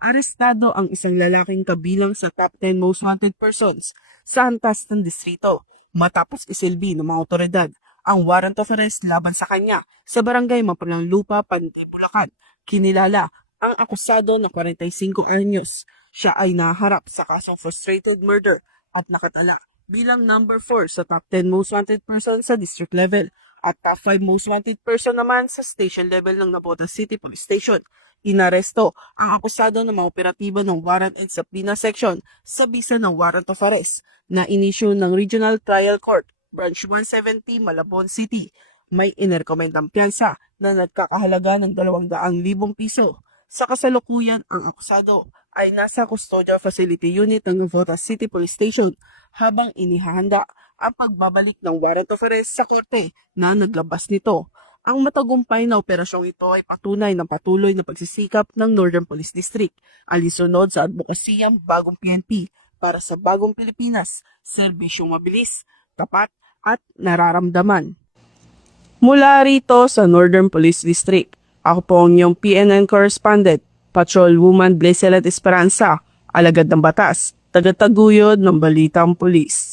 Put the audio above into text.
arestado ang isang lalaking kabilang sa top 10 most wanted persons sa antas ng distrito matapos isilbi ng mga otoridad ang warrant of arrest laban sa kanya sa barangay Mapulang Lupa, Panday, Bulacan. Kinilala ang akusado na 45 anyos. Siya ay naharap sa kasong frustrated murder at nakatala bilang number 4 sa top 10 most wanted person sa district level at top 5 most wanted person naman sa station level ng Navotas City Police Station. Inaresto ang akusado ng mga operatibo ng Warrant and Subpoena Section sa bisa ng Warrant of Arrest na inisyu ng Regional Trial Court, Branch 170, Malabon City. May inerekomendang piyansa na nagkakahalaga ng 200,000 piso. Sa kasalukuyan, ang akusado ay nasa Custodial Facility Unit ng Navotas City Police Station habang inihahanda ang pagbabalik ng warrant of arrest sa korte na naglabas nito. Ang matagumpay na operasyong ito ay patunay ng patuloy na pagsisikap ng Northern Police District alinsunod sa advokasiyang bagong PNP para sa bagong Pilipinas, serbisyong mabilis, tapat at nararamdaman. Mula rito sa Northern Police District, ako po ang iyong PNN correspondent, Patrolwoman Blaiselet Esperanza, alagad ng batas, tagataguyod ng Balitang Pulis.